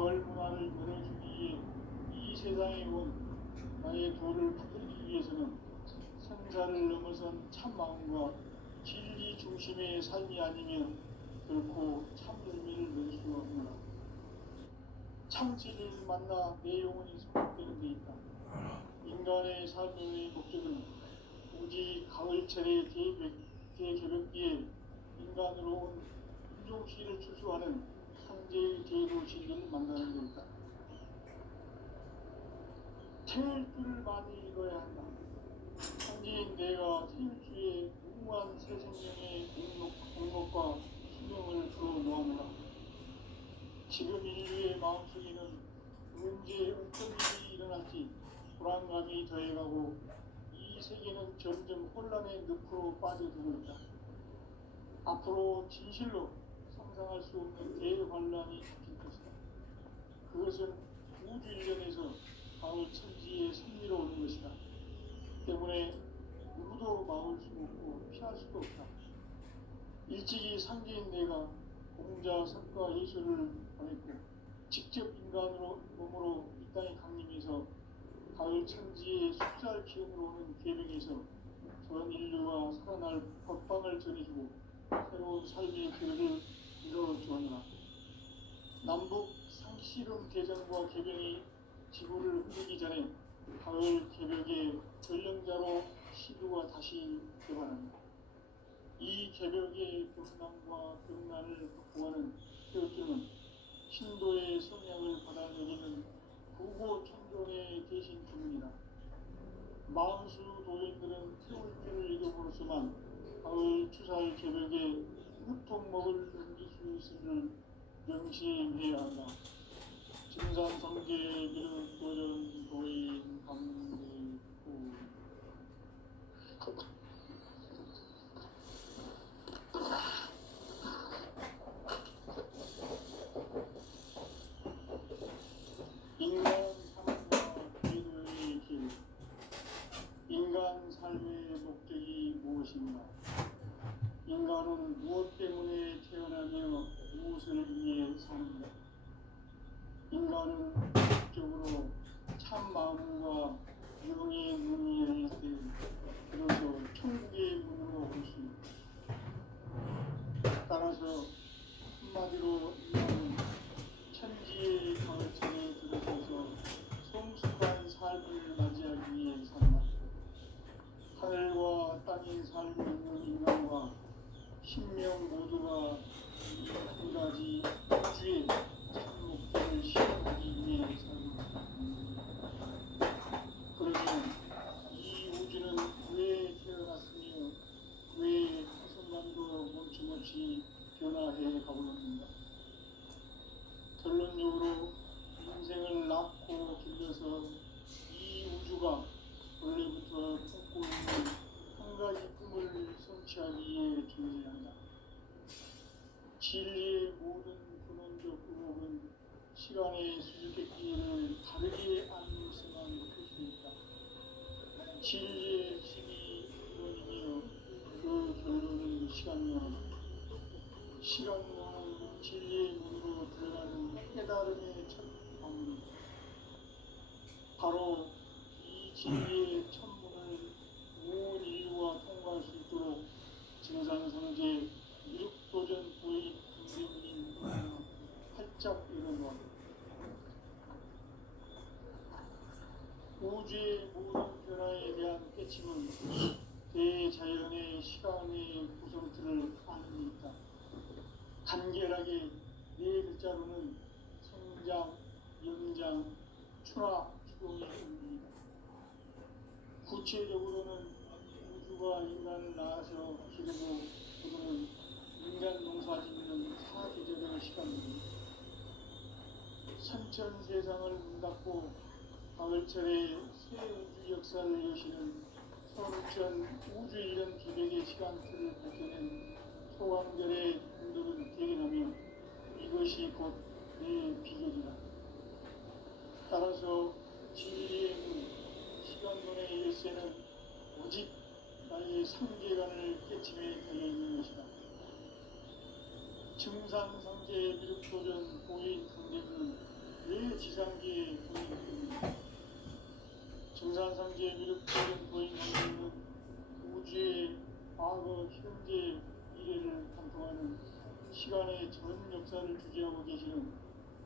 가을 문화를 열어주기 위해 이 세상에 온 나의 도를 부르기 위해서는 생사를 넘어선 참 마음과 진리 중심의 삶이 아니면 결코 참 의미를 낼 수 없노라. 참 진리를 만나 내 영혼이 소속되는 데 있다. 인간의 삶의 목적은 오직 가을철의 대개벽기에 인간으로 온 인종시를 추수하는 상제의 대로 진리를 만나는 데 있다. 태울 줄을 많이 읽어야 한다. 상제인 내가 태울주의 무궁한 새 생명의 목록과 수명을 풀어놓아노라. 지금 인류의 마음속에는 언제 어떤 일이 일어날지 불안감이 더해가고 이 세계는 점점 혼란의 늪으로 빠져들고 있다. 앞으로 진실로 상상할 수 없는 대환란이 닥칠 것이다. 그것은 우주 일련에서 가을 천지의 섭리로 오는 것이다. 때문에 누구도 막을 수 없고 피할 수도 없다. 일찍이 상제인 내가 공자, 석가, 예수를 보냈고 직접 인간으로 몸으로 이 땅에 강림해서 가을 천지의 숫살 기운으로 오는 계명에서 전 인류가 살아날 법방을 전해주고 새로운 삶의 길을 열어주었노라. 남북 상실험 개정과 개병이 지구를 흐르기 전에 가을 개벽의 전령자로 시류가 다시 개발한다. 이 개벽의 병난과 병난을 극복하는 태울주는 신도의 성향을 받아들이는 부고 천종의 대신 주문이다. 만수 도인들은 태울주를 읽어보로서만 가을 추살 개벽에 후통 먹을 넘길 수 있음을 명심해야 한다. 증산성계 미륵 도전 도인 강대구 인간 삶과 기도의 길. 인간 삶의 목적이 무엇인가? 인간은 무엇 때문에 태어나며 무엇을 위해 사는가? 인간은 본격적으로 참 마음과 영의 문이 열릴 때 비로소 천국의 문으로 올 수 있다. 따라서 한마디로 인간은 천지의 가을철에 들어서서 성숙한 삶을 맞이하기 위해 산다. 하늘과 땅의 삶을 있는 인간과 신명 모두가 이 한 가지 우주의 참 목적을 실현하기 위해 산다. 그러면 이 우주는 왜 태어났으며 왜 한순간도 멈춤없이 변화해 가고 있는가? 결론적으로 인생을 낳고 길러서 이 우주가 원래부터 품고 있는 한 가지 꿈을 성취하기 위해 존재한다. 진리의 모든 근원적 의혹은 시간의 수수께끼를 다르게 안으로서만 풀 수 있다. 진리의 힘이 근원이며 그 결론은 시간론이다. 시간론은 진리의 문으로 들어가는 깨달음의 첫 방문이다. 바로 이 진리의 천문을 온 인류가 통과할 수 있도록 증산성제 미륵도전 도의 강대문이 활짝 열어놓았다. 우주의 모든 변화에 대한 깨침은 대자연의 시간의 구성틀을 아는 데 있다. 간결하게 네 글자로는 성장, 영장, 추락, 추동의 의미이다. 구체적으로는 우주가 인간을 낳아서 기르고 그들은 인간 농사 짓는 사계절의 시간입니다. 선천 세상을 문 닫고 가을철에 새 우주 역사를 여시는 선천 우주 이런 기백의 시간틀을 밝혀낸 소강절의 분들은 대견하며 이것이 곧 내 비결이다. 따라서 진리의 문, 시간문의 열쇠는 오직 나의 상계관을 깨침에 달려있는 것이다. 증산상계 미륵도전 고인 강대문은 외지상계의 고인입니다. 정산상계의 미륵적인 고인 형제는 우주의 과거, 현재, 미래를 관통하는 시간의 전 역사를 주재하고 계시는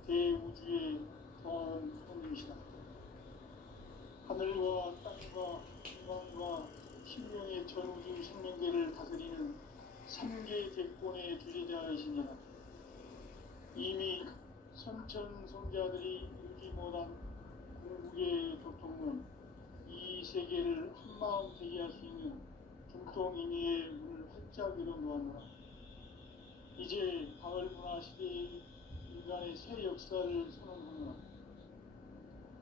대우주의 조화원 하나님이시다. 하늘과 땅과 인간과 신명의 전우주 생명계를 다스리는 삼계 대권의 주재자이시니라. 이미 선천성자들이 이루지 못한 궁극의 도통론, 이 세계를 한마음 되게 할 수 있는 중통인의의 문을 활짝 열어놓았노라. 이제 가을 문화 시대의 인간의 새 역사를 선언하노라.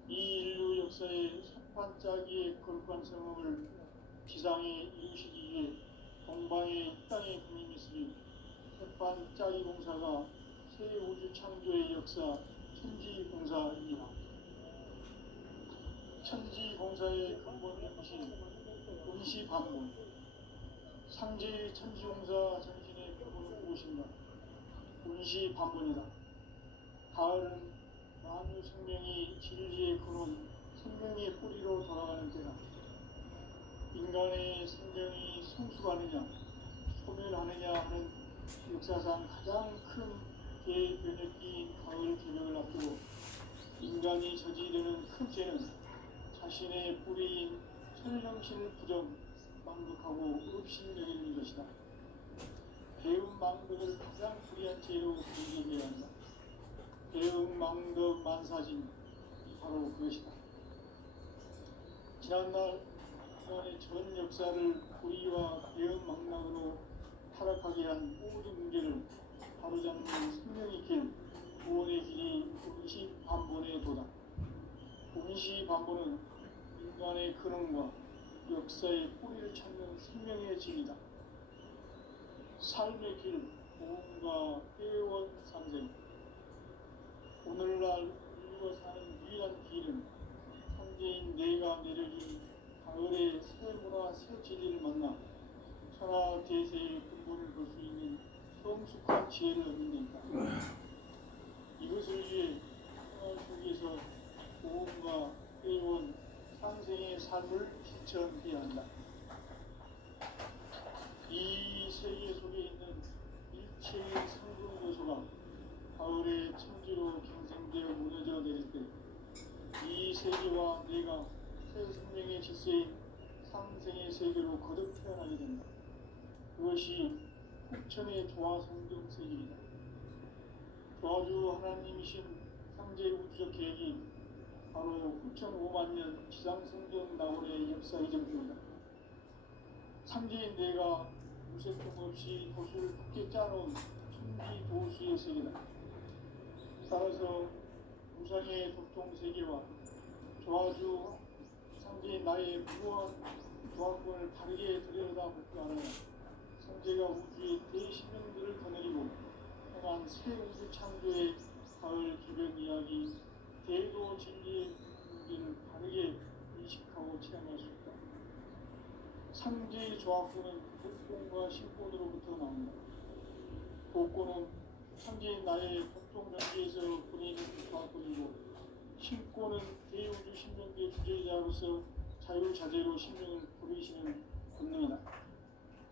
이 인류 역사의 첫반짜기의 거룩한 성업을 지상에 이루시기 위해 동방의 이 땅에 군림했으니 첫반짜기 공사가 새 우주 창조의 역사 천지공사이니라. 천지공사의 근본 명시 운시반문, 상제의 천지공사 정신의 표본은 무엇인가? 운시반문이다. 가을은 만유 생명이 진리의 근원, 생명의 뿌리로 돌아가는 때다. 인간의 생명이 성숙하느냐, 소멸하느냐 하는 역사상 가장 큰 대변혁기인 가을 개명을 앞두고 인간이 저지르는 큰 죄는 자신의 뿌리인 설명신을 부정, 망극하고 없신여기는 것이다. 배움 망덕을 가장 불의한 죄로 분류해야 한다. 배움 망덕 만사진, 바로 그것이다. 지난날 인간의 전 역사를 불의와 배움 망락으로 타락하게 한 모든 문제를 바로잡는 생명의 길, 구원의 길이 운시반본의 도다. 운시반본은 인간의 근원과 역사의 뿌리를 찾는 생명의 길이다. 삶의 길, 보험과 회원 상생. 오늘날 인류가 사는 유일한 길은 상제인 내가 내려준 가을의 새 문화, 새 진리를 만나 천하 대세의 근본을 볼 수 있는 성숙한 지혜를 얻는 데이다. 이것을 위해 생활 속에서 보험과 회원, 상생의 삶을 실천해야 한다. 이 세계 속에 있는 일체의 상승 요소가 가을의 천지로 경생되어 무너져 내릴 때 이 세계와 내가 새 생명의 질서인 상생의 세계로 거듭 태어나게 된다. 그것이 후천의 조화성경 세계이다. 조화주 하나님이신 상제 우주적 계획이 바로 후천 5만년 지상성경 낙원의 역사 이정표이다. 상제인 내가 무색점 없이 도수를 굳게 짜놓은 천지 도수의 세계다. 따라서 무상의 도통 세계와 조화주 상제인 나의 무한 조화권을 바르게 들여다볼 줄 알아야 상제가 우주의 대신명들을 거느리고 행한 새 우주 창조의 가을 기변 이야기, 대도 진리의 문제를 바르게 인식하고 체험할 수 있다. 상제의 조화권은 복권과 신권으로부터 나온다. 복권은 상제인 나의 복종 전기에서 보내는 조화권이고, 신권은 대우주 신명계 주제자로서 자유자재로 신명을 부르시는 권능이다.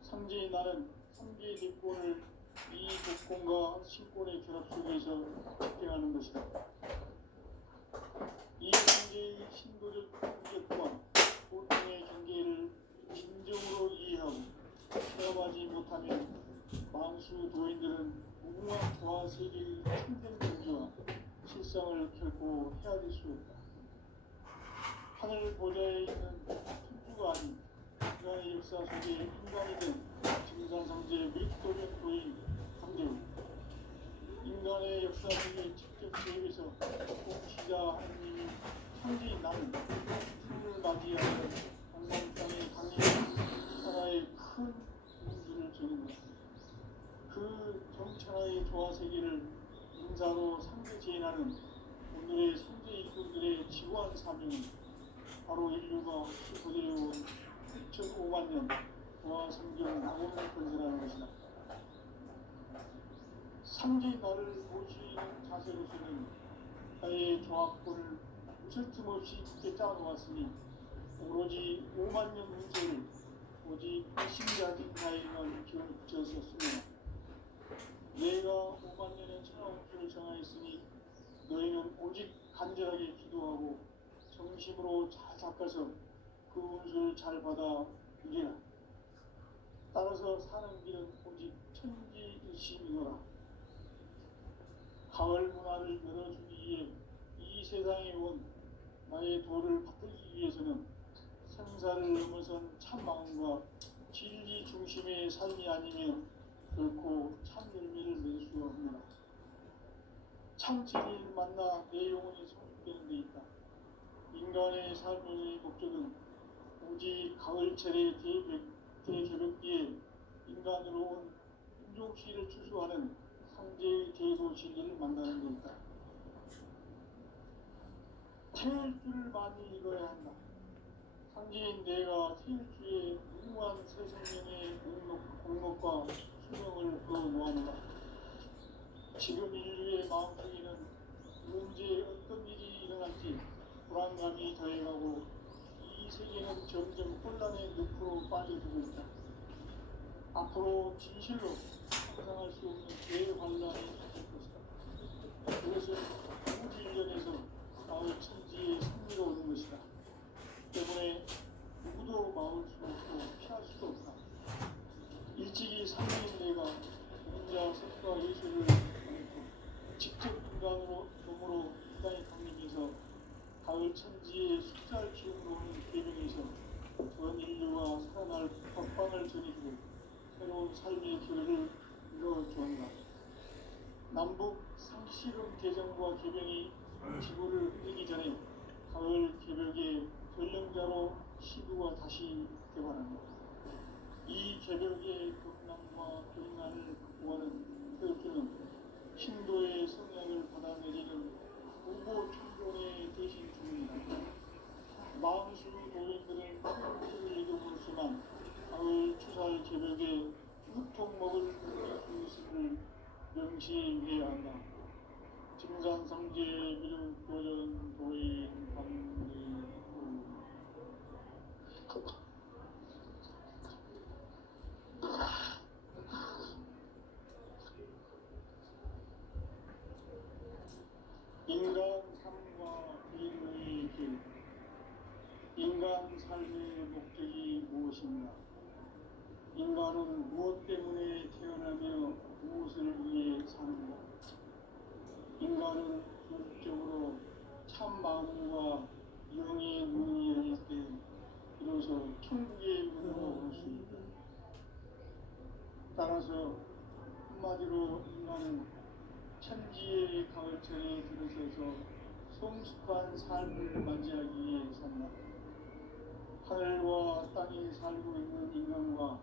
상제인 나는 상제의 대권을 이 복권과 신권의 결합 속에서 행하는 것이다. 이 상제의 신도적 경계와 보통의 경계를 진정으로 이해하고 체험하지 못하면 만수 도인들은 무궁한 조화 세계의 참된 경지와 실상을 결코 헤아릴 수 없다. 하늘 보좌에 있는 천주가 아닌 인간의 역사 속에 인간이 된 증산상제 밀도변 도인 상제우, 인간의 역사 속에 직접 개입해서 공시자 하느님이 상제인 나는 풍을 맞이하는 강남 땅의 강인한 천하의 큰 문주를 주는 그 정천하의 조화 세계를 인사로 상대 제인하는 오늘의 상제 일꾼들의 지구한 사명은 바로 인류가 그대로 2005만 년 조화 성경 낙원을 건설하는 것이다. 상제 나를 모시는 자세로서는 나의 조합권을 무슨 틈없이 굳게 짜놓았으니 오로지 5만 년 운세를 오직 신자진 자에게만 기원을 붙였었으며 내가 5만 년의 천하운수를 정하였으니 너희는 오직 간절하게 기도하고 정심으로 잘 닦아서 그 운수를 잘 받아 이겨라. 따라서 사는 길은 오직 천지일심이노라. 가을 문화를 열어주기 위해 이 세상에 온 나의 도를 받들기 위해서는 생사를 넘어선 참 마음과 진리 중심의 삶이 아니면 결코 참 열매를 맺을 수 없느라. 참 진리를 만나 내 영혼이 성숙되는 데 있다. 인간의 삶의 목적은 오직 가을철의 대개벽기에 인간으로 온 인종시를 추수하는 상제의 대도 진리를 만나는 데 있다. 태일 줄을 많이 읽어야 한다. 상제인 내가 태일주의 무궁한 세생명의 공력과 수명을 그어놓았다. 지금 인류의 마음속에는 언제 어떤 일이 일어날지 불안감이 더해가고 이 세계는 점점 혼란의 늪으로 빠져들고 있다. 앞으로 진실로 상상할 수 없는 대환란이 닥칠 것이다. 그것은 우주일련에서 마을 천지의 승리가 오는 것이다. 때문에 누구도 막을 수 없고 피할 수도 없다. 일찍이 상대인 내가 인자 색과 예수를 보냈고 직접 인간으로 몸으로 이 땅에 강림해서 가을 천지의 숙살 기운으로 오는 계명에서 전 인류가 살아날 법방을 전해주고 새로운 삶의 기회를 이뤄주었다. 남북 상씨름 개정과 개병이 지구를 흐리기 전에 가을 개벽의 전령자로 시구가 다시 개발한다. 이 개벽의 극락과 병난을 극복하는 태극기는 신도의 성향을 받아내리는 우고 충동의 대신 중입니다. 마음수 노인들은 태극기를 이름으로서만 가을 추살 개벽의 유통 먹을 수 있음을 명시해야 한다. 증산상제 미륵 교전 도인 감리 인간 삶과 인의 길. 인간 삶의 목적이 무엇인가? 인간은 무엇 때문에 태어나며 무엇을 위해 사는가? 인간은 궁극적으로 참 마음과 영의 눈이 열릴 때 비로소 천국의 문으로 올 수 있다. 따라서 한마디로 인간은 천지의 가을철에 들어서서 성숙한 삶을 맞이하기 위해 산다. 하늘과 땅에 살고 있는 인간과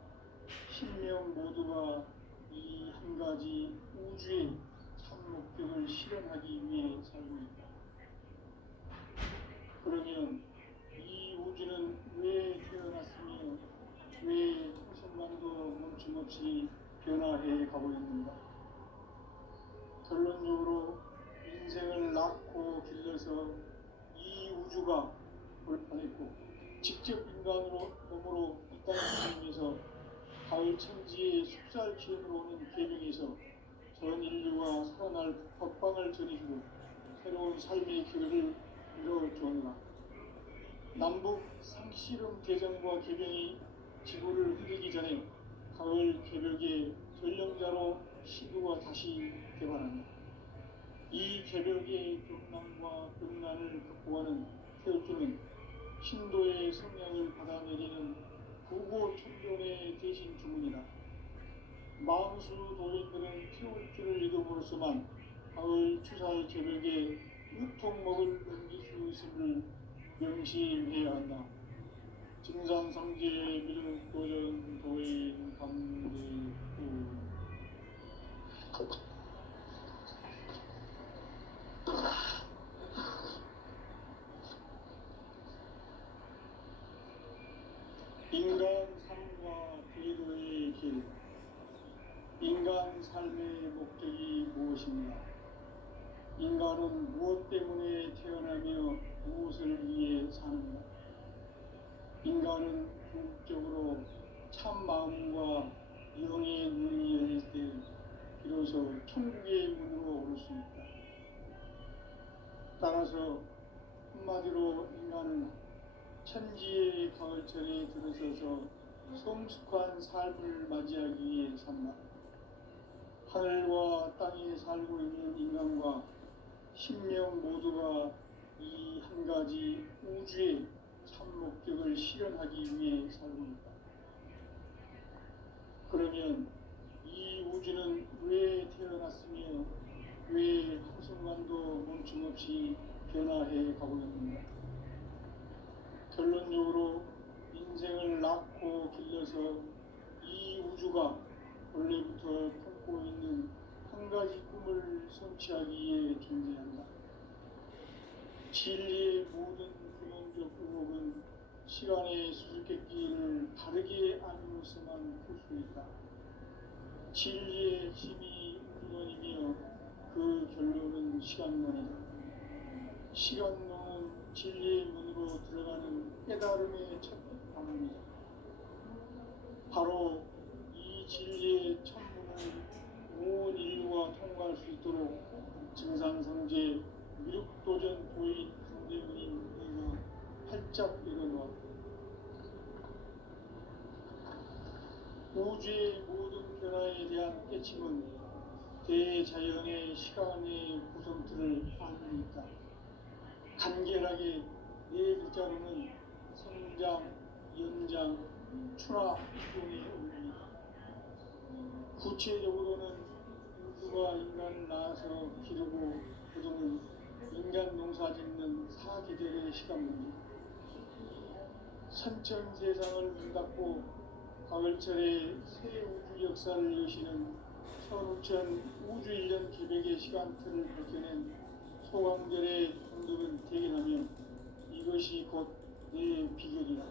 신명 모두가 이 한 가지 우주의 참 목적을 실현하기 위해 살고 있다. 그러면 이 우주는 왜 태어났으며 왜 천만도 멈춤없이 변화해 가고 있는가? 결론적으로 인생을 낳고 길러서 이 우주가 불판했고 직접 인간으로 몸으로 이 땅에 살면서 가을 천지의 숙살 기운으로 오는 계명에서 전 인류가 살아날 법방을 전해주고 새로운 삶의 기회를 이뤄주었나. 남북 상씨름 개정과 개병이 지구를 흐리기 전에 가을 개벽의 전령자로 시구가 다시 개발한다. 이 개벽의 경남과 병난을 극복하는 태극기는 신도의 성향을 받아내리는 구고 천존의 대신 주문이다. 마음수 도인들은 태울줄을 읽음으로써만 가을 추살 개벽에 유통 먹을 넘길 수 있음을 명심해야 한다. 증산상제 미륵 도전 도인 감리 인간 삶과 기도의 길. 인간 삶의 목적이 무엇인가? 인간은 무엇 때문에 태어나며 무엇을 위해 사는가? 인간은 궁극적으로 참 마음과 영의 눈이 열릴 때 비로소 천국의 문으로 올 수 있다. 따라서 한마디로 인간은 천지의 가을철에 들어서서 성숙한 삶을 맞이하기 위해 산다. 하늘과 땅에 살고 있는 인간과 신명 모두가 이 한 가지 우주의 참 목적을 실현하기 위해 살고 있다. 그러면 이 우주는 왜 태어났으며 왜 한순간도 멈춤없이 변화해 가고 있는가? 결론적으로 인생을 낳고 길러서 이 우주가 원래부터 품고 있는 한 가지 꿈을 성취하기 위해 존재한다. 진리의 모든 근원적 의혹은 시간의 수수께끼를 다르게 아니로서만 풀 수 있다. 진리의 힘이 근원이며 그 결론은 시간론이다. 시간론은 진리의 문으로 들어가는 깨달음의 첫 방문이다. 바로 이 진리의 천문을 온 인류가 통과할 수 있도록 증산성제 미륵도전 도인 강대문인 내가 활짝 열어놓았다. 우주의 모든 변화에 대한 깨침은 대자연의 시간의 구성틀을 알고 있다. 간결하게 네 글자로는 성장, 연장, 출하, 이동의 의미이다. 구체적으로는 우주가 인간을 낳아서 기르고 그동안 인간 농사 짓는 사계절의 시간 문제, 선천 세상을 문 닫고 가을철에 새 우주 역사를 여시는 서울천 우주 1년 계획의 시간틀을 밝혀낸 소강절의 공덕은 대견하며 이것이 곧 내 비결이다.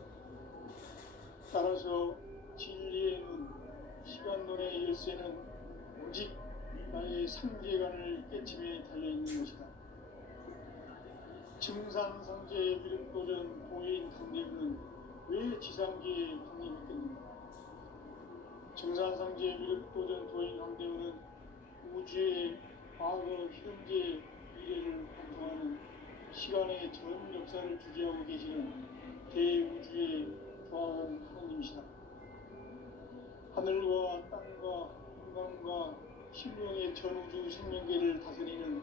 따라서 진리의 눈, 시간론의 열쇠는 오직 나의 상계관을 깨침에 달려있는 것이다. 증산성제의 미륵도전 도인 강대문은 왜 지상계에 강림했겠는가? 증산성제의 미륵도전 도인 강대문은 우주의 과거, 현재, 미래를 관통하는 시간의 전 역사를 주재하고 계시는 대우주의 조화한 하나님이시다. 하늘과 땅과 인간과 신명의 전우주 생명계를 다스리는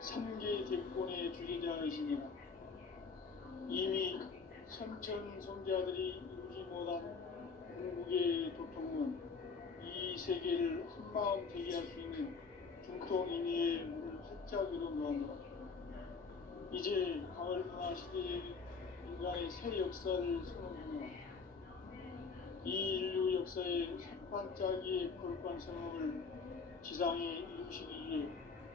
3개 대권의 주제자이시니라. 이미 선천성자들이 이루지 못한 궁극의 도통은 이 세계를 한마음 되게 할 수 있는 중통인의의 문을 활짝 열어놓았노라. 이제 가을 문화 시대의 인간의 새 역사를 선언하며 이 인류 역사의 산반짜기의 거룩한 성업을 지상에 이루시기 위해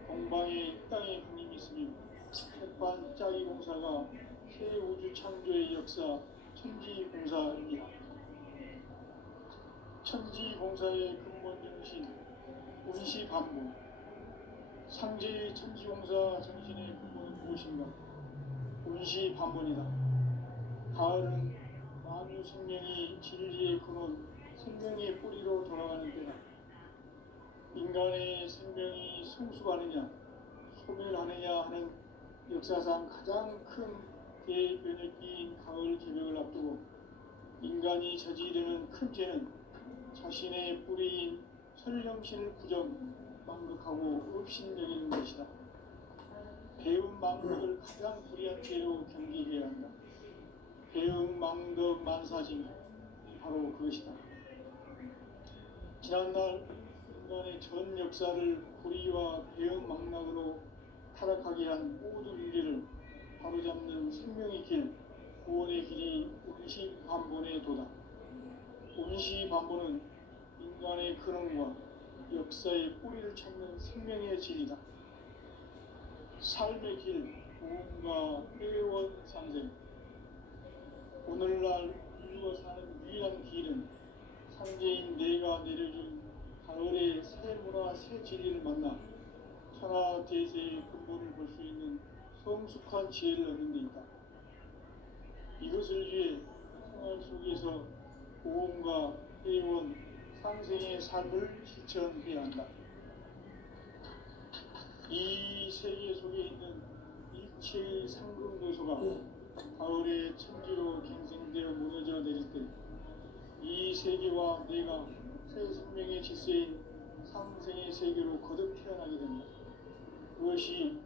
동방의 땅에 분임이 있으며 산반짜기 공사가 새 우주 창조의 역사 천지공사입니다. 천지공사의 근본 정신 운시반복, 상제의 천지공사 정신의 근본은 무엇인가? 운시반복이다. 가을은 만유 생명이 진리의 근원, 생명의 뿌리로 돌아가는 때다. 인간의 생명이 성숙하느냐, 소멸하느냐 하는 역사상 가장 큰 대변혁기인 가을 개벽을 앞두고 인간이 저지르는 큰 죄는 자신의 뿌리인 설령신을 부정, 망극하고 업신여기는 것이다. 배움 망덕을 가장 불의한 죄로 경계해야 한다. 배움 망덕 만사징, 바로 그것이다. 지난날 인간의 전 역사를 불의와 배움 망락으로 타락하게 한 모든 문제를 바로잡는 생명의 길, 구원의 길이 운시반본의 도다. 운시반본은 인간의 근원과 역사의 뿌리를 찾는 생명의 진리다. 삶의 길, 구원과 회원 상생. 오늘날 인류가 사는 유일한 길은 상제인 내가 내려준 가을의 새 문화, 새 진리를 만나 천하 대세의 근본을 볼 수 있는 성숙한 지혜를 얻는 데 있다. 이것을 위해 생활 속에서 보험과 회원, 상생의 삶을 실천해야 한다. 이 세계 속에 있는 일체의 상금도소가 가을의 천지로 갱생되어 무너져 내릴 때 이 세계와 내가 새 생명의 질서인 상생의 세계로 거듭 태어나게 된다. 그것이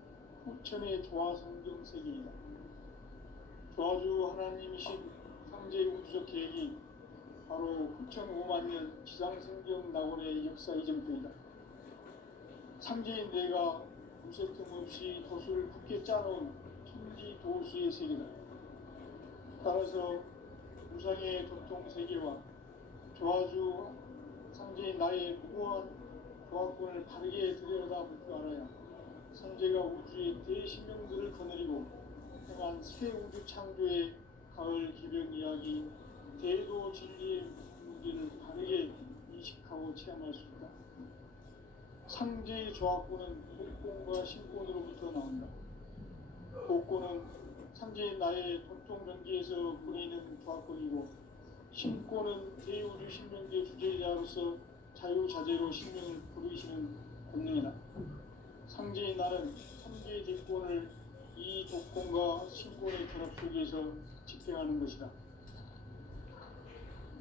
후천의 조화성경 세계이다. 조화주 하나님이신 상제의 우주적 계획이 바로 후천 5만 년 지상생경 낙원의 역사 이전편이다. 상제인 내가 무쇠 틈없이 도수를 굳게 짜놓은 천지 도수의 세계다. 따라서 우상의 도통 세계와 조화주 상제인 나의 무고한 조화권을 바르게 들여다볼 줄 알아야 상제가 우주의 대신명들을 거느리고 행한 새 우주 창조의 가을 기병 이야기 대도 진리의 문제를 바르게 인식하고 체험할 수 있다. 상제의 조화권은 복권과 신권으로부터 나온다. 복권은 상제의 나의 도통 전기에서 보내는 조화권이고 신권은 대우주 신명계 주제자로서 자유자재로 신명을 부르시는 권능이다. 상제의 나는 삼계의 대권을 이 독권과 신권의 결합 속에서 집행하는 것이다.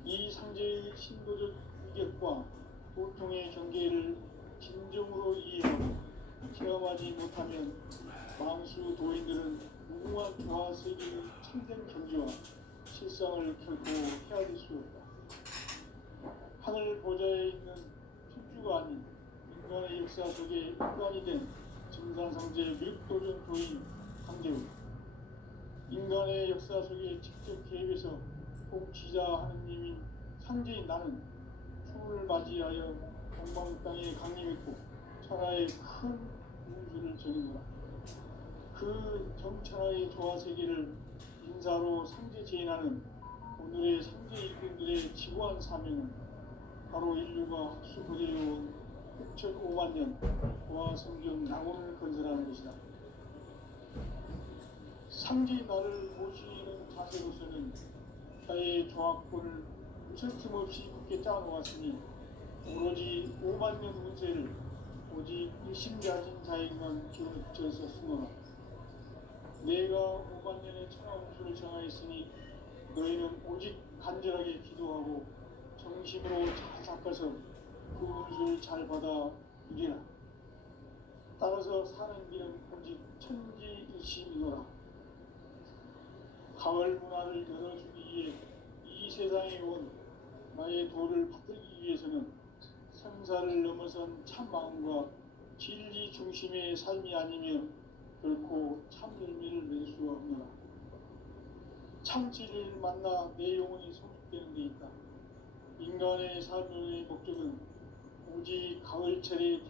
이 상제의 신도적 위격과 보통의 경계를 진정으로 이해하고 체험하지 못하면 망수 도인들은 무궁한 조화 세계의 참된 경지와 실상을 결코 헤아릴 수 없다. 하늘 보좌에 있는 천주가 아닌 인간의 역사 속에 인간이 된 증산상제 밀도전 도인 강재우, 인간의 역사 속에 직접 개입해서 복지자 하느님인 상제인 나는 춤을 맞이하여 동방 땅에 강림했고 천하의 큰 운수를 전했노라. 그 정천하의 조화세계를 인사로 상제 제인하는 오늘의 상제 일꾼들의 지구한 사명은 바로 인류가 학수부대해온 6,5만 년 조화성경 낙원을 건설하는 것이다. 상제의 나를 모시는 자세로서는 나의 조화권을 무슨 틈없이 굳게 짜놓았으니 오로지 5만 년 운세를 오직 일심가진 자에게만 기운을 붙여서 쓰노라. 내가 5만 년의 천하 운수를 정하였으니 너희는 오직 간절하게 기도하고 정심으로 잘 닦아서 그 운수를 잘 받아 이리라. 따라서 사는 길은 오직 천지일심이노라. 가을 문화를 열어주기 위해 이 세상에 온 나의 도를 받들기 위해서는 생사를 넘어선 참 마음과 진리 중심의 삶이 아니면 결코 참 열매를 맺을 수가 없노라. 참지를 만나 내 영혼이 성숙되는 데 있다. 인간의 삶의 목적은 오직 가을철의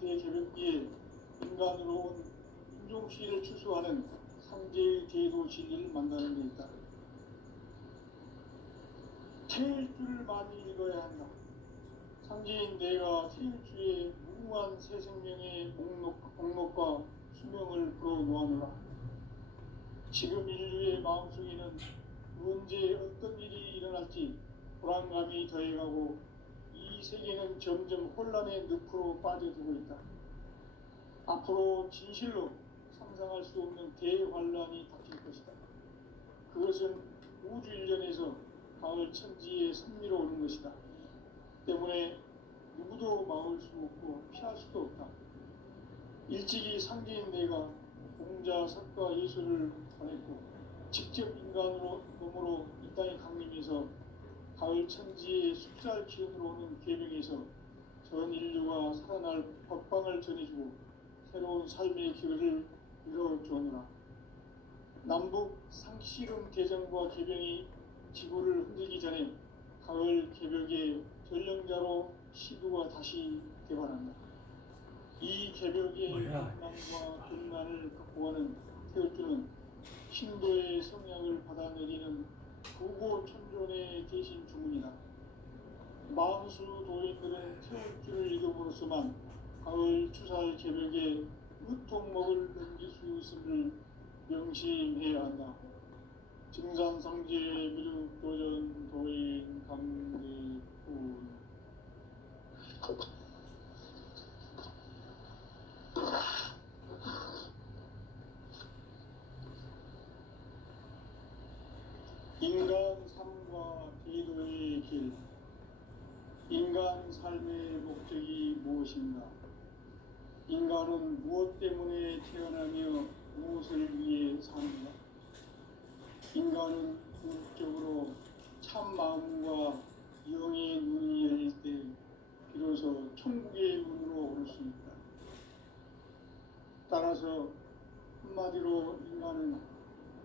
대개벽기에 인간으로 온 인종시를 추수하는 상제의 대도 진리를 만나는 데 있다. 태일 줄을 많이 읽어야 한다. 상제인 내가 태일주의 무궁한 새 생명의 목록과 수명을 풀어놓아노라. 지금 인류의 마음속에는 언제 어떤 일이 일어날지 불안감이 더해가고 이 세계는 점점 혼란의 늪으로 빠져들고 있다. 앞으로 진실로 상상할 수 없는 대환란이 닥칠 것이다. 그것은 우주 일련에서 가을 천지의 섭리로 오는 것이다. 때문에 누구도 막을 수 없고 피할 수도 없다. 일찍이 상제인 내가 공자, 석가, 예술을 보냈고 직접 인간으로 몸으로 이 땅에 강림해서 가을 천지의 숫살 기운으로 오는 계명에서 전 인류가 살아날 법방을 전해주고 새로운 삶의 길을 이뤄주오노라. 남북 상씨름 대전과 개병이 지구를 흔들기 전에 가을 개벽의 전령자로 시두가 다시 개발한다. 이 개벽의 만남과 근난을 극복하는 태울주는 신도의 성향을 받아내리는 부고천존의 대신 주문이다. 마음수 도인들은 태울주를 읽음으로써만 가을 추살 계획에 으통목을 넘길 수 있음을 명심해야 한다. 증산상제 미륵도전 도인 강대훈. 인간 삶과 대도의 길. 인간 삶의 목적이 무엇인가? 인간은 무엇 때문에 태어나며 무엇을 위해 사는가? 인간은 궁극적으로 참 마음과 영의 눈이 열릴 때 비로소 천국의 문으로 올 수 있다. 따라서 한마디로 인간은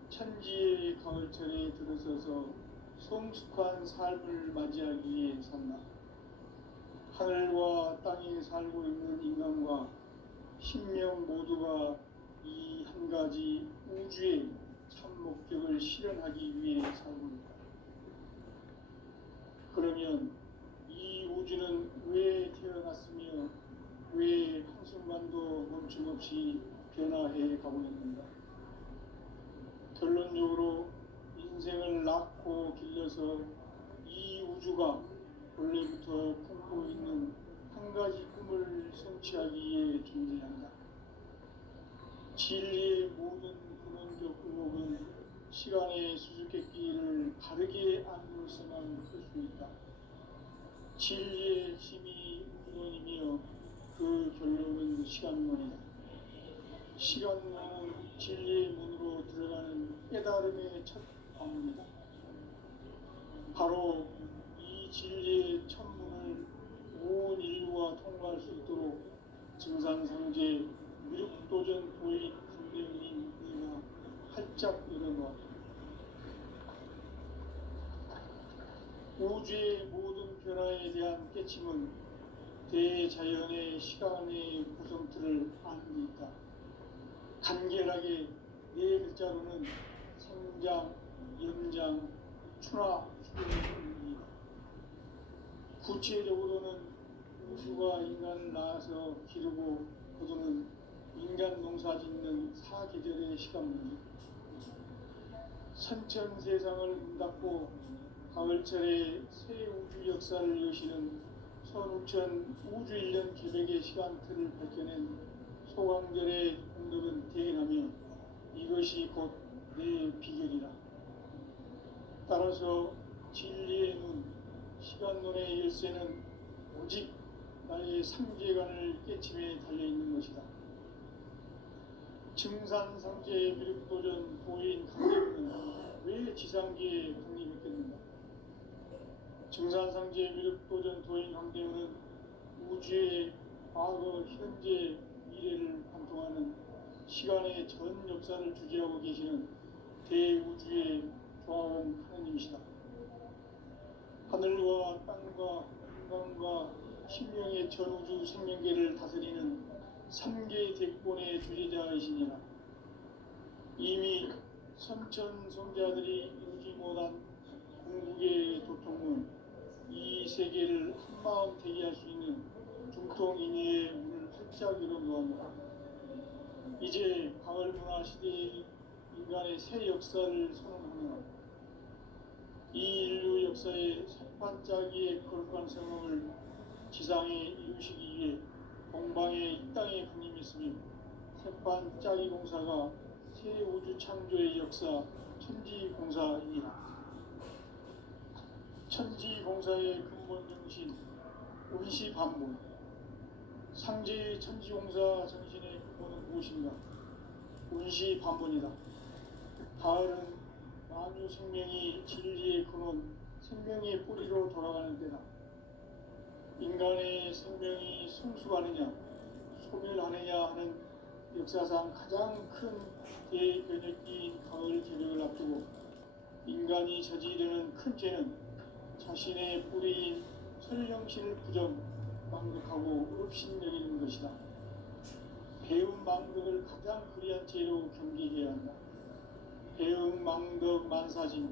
천지의 가을철에 들어서서 성숙한 삶을 맞이하기 위해 산다. 하늘과 땅에 살고 있는 인간과 신명 모두가 이 한 가지 우주의 참 목적을 실현하기 위해 살고 있다. 그러면 이 우주는 왜 태어났으며 왜 한순간도 멈춤없이 변화해 가고 있는가? 결론적으로 인생을 낳고 길러서 이 우주가 원래부터 품고 있는 한 가지 꿈을 성취하기 위해 존재한다. 진리의 모든 근원적 의혹은 시간의 수수께끼를 바르게 안으로서만 풀 수 있다. 진리의 힘이 근원이며 그 결론은 시간론이다. 시간론은 진리의 문으로 들어가는 깨달음의 첫 방문이다. 바로 이 진리의 첫 문을 온 인류가 통과할 수 있도록 증산상제 미륵도전 도인 강대훈인 내가 활짝 열어놓았다. 우주의 모든 변화에 대한 깨침은 대자연의 시간의 구성틀을 아는 데 있다. 간결하게 네 글자로는 생장, 연장, 출하, 출현입니다. 구체적으로는 우주가 인간을 낳아서 기르고 거두는 인간 농사 짓는 사계절의 시간 문제. 선천 세상을 문 닫고 가을철에 새 우주 역사를 여시는 선우천 우주 1년 기백의 시간틀을 밝혀낸 소강절의 공덕은 대견하며 이것이 곧 내 비결이라. 따라서 진리의 눈, 시간론의 열쇠는 오직 나의 상계관을 깨침에 달려있는 것이다. 증산상제 미륵도전 도인 강대훈은 왜 지상계에 독립했겠는가? 증산상제 미륵도전 도인 강대훈은 우주의 과거, 현재, 미래를 관통하는 시간의 전 역사를 주재하고 계시는 대우주의 조화원 하느님이시다. 하늘과 땅과 인간과 신명의 전우주 생명계를 다스리는 3계 대권의 주제자이시니라. 이미 선천성자들이 이루지 못한 궁극의 도통은 이 세계를 한마음 되게 할 수 있는 중통인의의 문을 활짝 열어놓았노라. 이제 가을문화 시대의 인간의 새 역사를 선언하며 이 인류 역사의 새반짝이의 거룩한 성공을 지상에 이루시기 위해 동방의 이 땅에 군림했으며 새반짝이 공사가 새 우주 창조의 역사 천지공사이니라. 천지공사의 근본 정신 운시반본. 상제의 천지공사 정신의 근본은 무엇인가? 운시반본이다. 가을은 만유 생명이 진리의 근원, 생명의 뿌리로 돌아가는 때다. 인간의 생명이 성숙하느냐, 소멸하느냐 하는 역사상 가장 큰 대변혁기인 가을 개벽을 앞두고 인간이 저지르는 큰 죄는 자신의 뿌리인 설령신을 부정, 망극하고 업신여기는 것이다. 배운 망덕을 가장 불의한 죄로 경계해야 한다. 배운 망덕 만사진이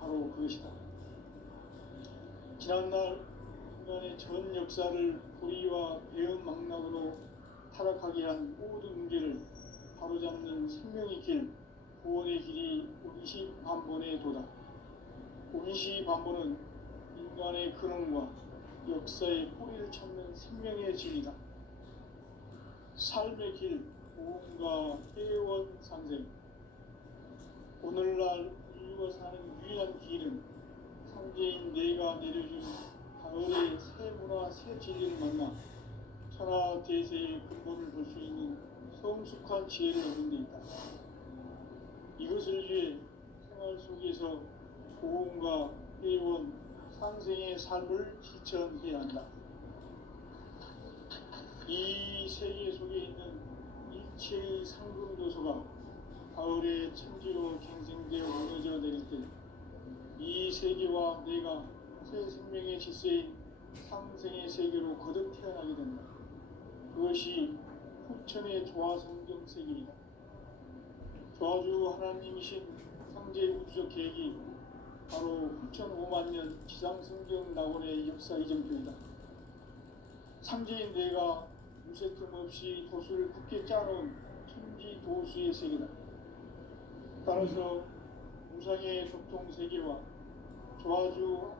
바로 그것이다. 지난날 인간의 전 역사를 불의와 배운 망락으로 타락하게 한 모든 문제를 바로잡는 생명의 길, 구원의 길이 운시반본에 도다. 운시반본은 인간의 근원과 역사의 뿌리를 찾는 생명의 진리다. 삶의 길, 보험과 회원 상생. 오늘날 인류가 사는 유일한 길은 상제인 내가 내려준 가을의 새 문화, 새 진리를 만나 천하 대세의 근본을 볼 수 있는 성숙한 지혜를 얻는 데 있다. 이것을 위해 생활 속에서 보험과 회원, 상생의 삶을 실천해야 한다. 이 세계 속에 있는 일체의 상금도서가 가을의 천지로 갱생되어 무너져 내릴 때 이 세계와 내가 새 생명의 질서인 상생의 세계로 거듭 태어나게 된다. 그것이 후천의 조화성경 세계이다. 조화주 하나님이신 상제 우주적 계획이 바로 후천 5만 년 지상성경 낙원의 역사 이정표이다. 상제인 내가 무쇠틈 없이 도수를 굳게 짜놓은 천지 도수의 세계다. 따라서 무상의 교통 세계와 조화주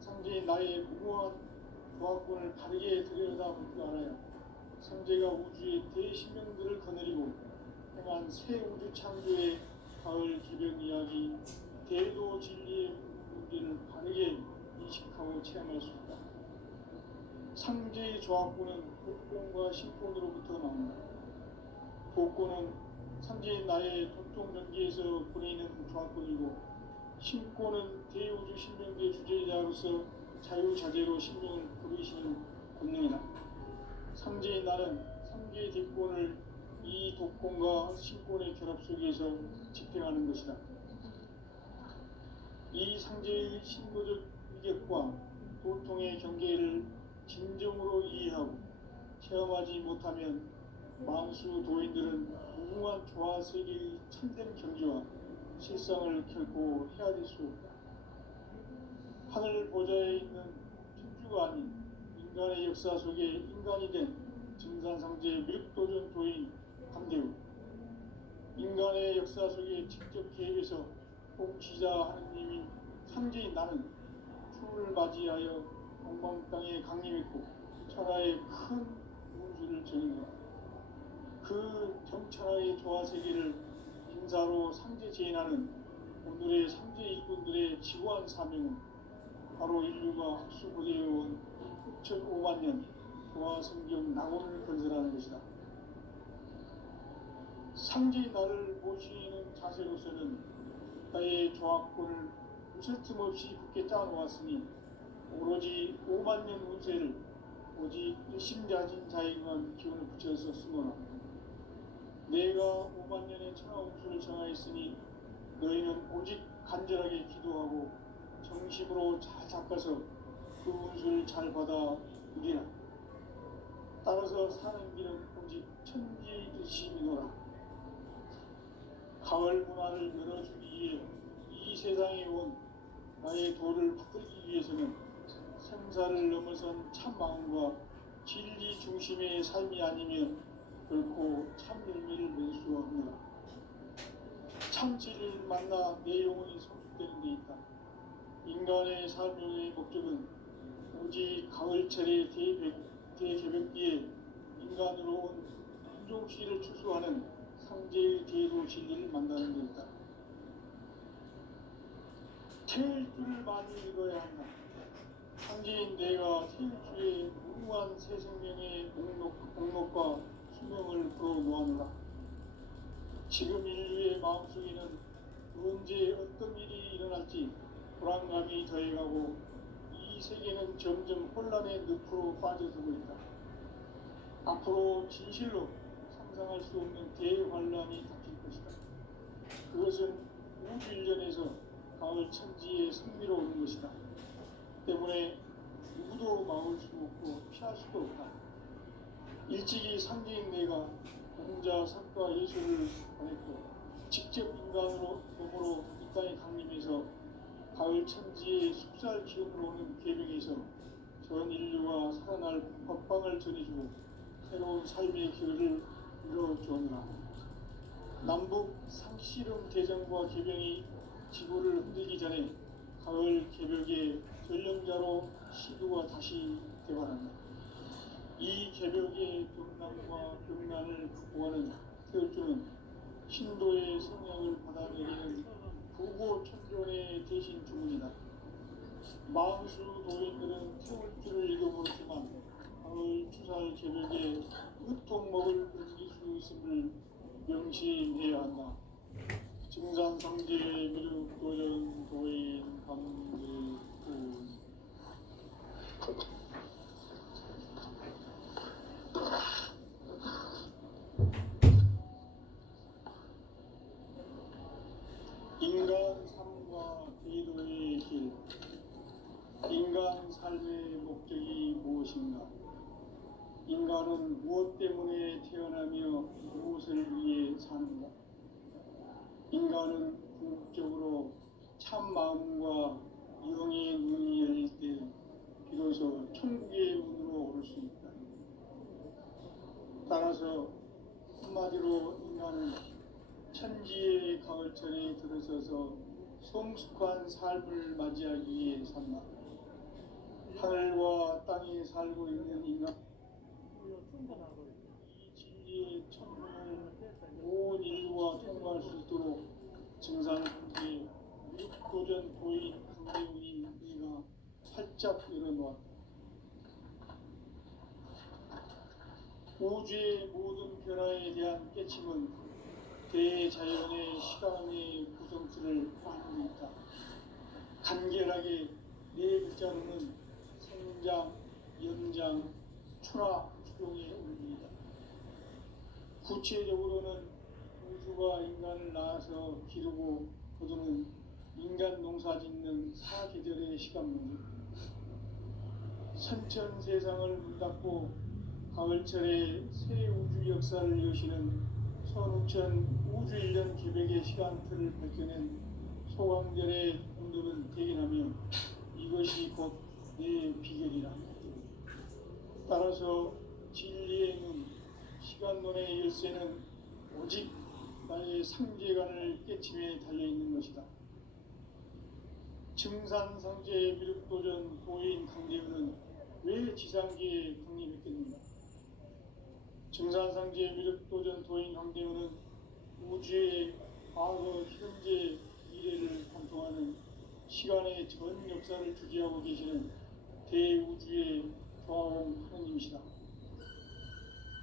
상제인 나의 무모한 조화권을 바르게 들여다볼 줄 알아야 상제가 우주의 대신명들을 거느리고 행한 새 우주 창조의 가을 기병 이야기, 대도 진리의 문제를 바르게 인식하고 체험할 수 있다. 상제의 조합구는 복권과 신권으로부터 나온다. 복권은 상제인 나의 도통전기에서 보내는 조합권이고, 신권은 대우주 신명계 주제자로서 자유자재로 신명을 부르시는 권능이다. 상제인 나는 상제의 뒷권을 이 독권과 신권의 결합 속에서 집행하는 것이다. 이 상제의 신도적 위격과 도통의 경계를 진정으로 이해하고 체험하지 못하면 만수 도인들은 무궁한 조화세계의 참된 경지와 실상을 결코 헤아릴 수 없다. 하늘 보좌에 있는 천주가 아닌 인간의 역사 속에 인간이 된 증산상제의 밀도전 도인 감대우, 인간의 역사 속에 직접 개입해서 통치자 하느님인 상제인 나는 추를 맞이하여 동방 땅에 강림했고 천하의 큰 운수를 전했다. 그 정천하의 조화세계를 인사로 상제 제인하는 오늘의 상제 일꾼들의 지고한 사명은 바로 인류가 학수고대해온 6,500만 년 조화성경 낙원을 건설하는 것이다. 상제의 나를 모시는 자세로서는 나의 조합권을 무쇠틈 없이 굳게 짜놓았으니 오로지 5만 년 운세를 오직 일심자진 자에게만 기운을 붙여서 쓰노라. 내가 5만 년의 천하 운수를 정하였으니 너희는 오직 간절하게 기도하고 정심으로 잘 닦아서 그 운수를 잘 받아 누리라. 따라서 사는 길은 오직 천지듯이미노라. 가을 문화를 열어주기 위해 이 세상에 온 나의 도를 붙들기 위해서는 생사를 넘어선 참 마음과 진리 중심의 삶이 아니면 결코 참 열매를 맺을 수 없느라. 참 진리를 만나 내 영혼이 성숙되는 데 있다. 인간의 삶의 목적은 오직 가을철의 대개벽기에 인간으로 온 인종씨를 추수하는 상제의 대도 진리를 만나는 데 있다. 태일주를 많이 읽어야 한다. 상제인 내가 태일주의 무궁한 새 생명의 목록과 수명을 풀어놓았노라. 지금 인류의 마음속에는 언제 어떤 일이 일어날지 불안감이 더해가고 이 세계는 점점 혼란의 늪으로 빠져들고 있다. 앞으로 진실로 상상할 수 없는 대환란이 닥칠 것이다. 그것은 우주 일련에서 가을 천지의 승리로 오는 것이다. 때문에 누구도 막을 수 없고 피할 수도 없다. 일찍이 상제인 내가 공자, 사과, 예수를 보냈고 직접 인간으로 몸으로 이 땅에 강림해서 가을 천지의 숙살 기운으로 오는 계명에서 전 인류가 살아날 법방을 전해주고 새로운 삶의 길을 열어주었노라. 남북 상씨름 대전과 개병이 지구를 흔들기 전에 가을 개벽의 전령자로 시도가 다시 개발한다. 이 개벽의 병난과 병난을 극복하는 태울주는 신도의 성령을 받아들이는 부고천존의 대신 주문이다. 마음수 도인들은 태울주를 읽어보지만 가을 추살 개벽에 으통먹을 옮길 수 있음을 명심해야 한다. 증산상제 미륵도전 도인 강대구 인간 삶과 대도의 길. 인간 삶의 목적이 무엇인가? 인간은 무엇 때문에 태어나며 무엇을 위해 사는가? 인간은 궁극적으로 참 마음과 영의 눈이 열릴 때 비로소 천국의 문으로 오를 수 있다. 따라서 한마디로 인간은 천지의 가을철에 들어서서 성숙한 삶을 맞이하기 위해 산다. 하늘과 땅에 살고 있는 인간, 이 진리의 천문을 온 인류가 통과할 수 있도록 증산상제 미륵도전 도인 강대웅인 우리가 활짝 열어놓았다. 우주의 모든 변화에 대한 깨침은 대자연의 시간의 구성틀을 안고 있다. 간결하게 네 글자로는 생장, 연장, 출하, 추동의 의미이다. 구체적으로는 우주가 인간을 낳아서 기르고 거두는 인간 농사 짓는 사계절의 시간문이 선천 세상을 문 닫고 가을철에 새 우주 역사를 여시는 선우천 우주 1년 개벽의 시간틀을 밝혀낸 소강절의 공들은 대견하며 이것이 곧 내 비결이라. 따라서 진리의 눈, 시간론의 열쇠는 오직 나의 상제관을 깨침에 달려있는 것이다. 증산상제 미륵도전 도인 강대우는 왜 지상계에 강림했겠는가? 증산상제 미륵도전 도인 강대우는 우주의 과거, 현재, 미래를 관통하는 시간의 전 역사를 주재하고 계시는 대우주의 조화원 하느님이시다.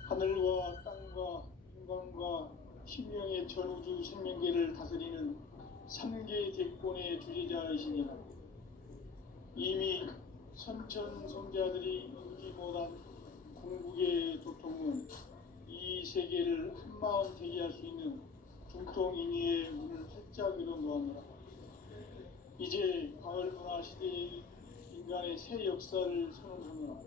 하늘과 땅과 인간과 신명의 전우주 생명계를 다스리는 3계 대권의 주재자이시니라. 이미 선천 성자들이 이루지 못한 궁극의 도통은 이 세계를 한마음 되게 할 수 있는 중통인의의 문을 활짝 열어놓았노라. 이제 가을 문화 시대의 인간의 새 역사를 선언하노라.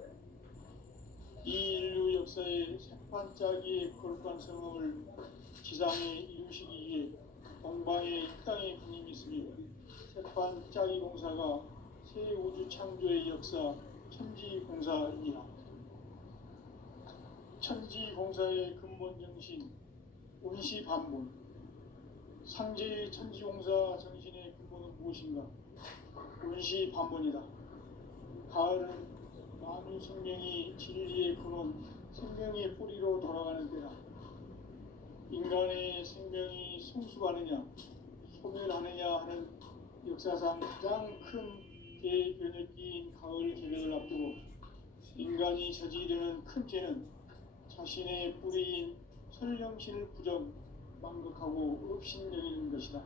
이 인류 역사의 새판짜기의 거룩한 성업을 지상에 이루시기 위해 동방에 이 땅에 군임이 있으며 새판짜기 공사가 새 우주 창조의 역사 천지공사이니라. 천지공사의 근본 정신 운시반본. 상제의 천지공사 정신의 근본은 무엇인가? 운시반본이다. 가을은 만유 생명이 진리의 근원, 생명의 뿌리로 돌아가는 때다. 인간의 생명이 성숙하느냐, 소멸하느냐 하는 역사상 가장 큰 대변혁기인 가을 개벽을 앞두고 인간이 저지르는 큰 죄는 자신의 뿌리인 설령신을 부정, 망극하고 업신여기는 것이다.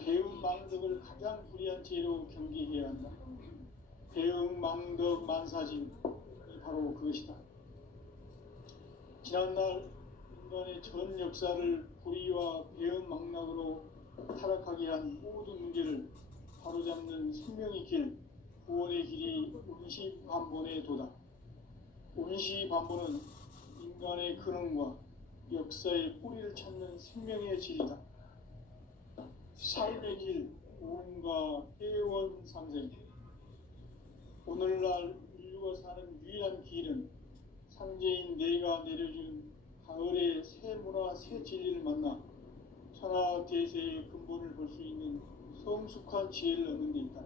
배움 망덕을 가장 불의한 죄로 경계해야 한다. 배움 망덕 만사짐이 바로 그것이다. 지난날 인간의 전 역사를 불의와 배움 망락으로 타락하게 한 모든 문제를 바로잡는 생명의 길, 구원의 길이 운시반본의 도다. 운시반본은 인간의 근원과 역사의 뿌리를 찾는 생명의 질이다. 삶의 길, 구원과 회원 상생. 오늘날 인류가 사는 유일한 길은 상제인 내가 내려준 가을의 새 문화 새 진리를 만나 천하 대세의 근본을 볼 수 있는 성숙한 지혜를 얻는 데 있다.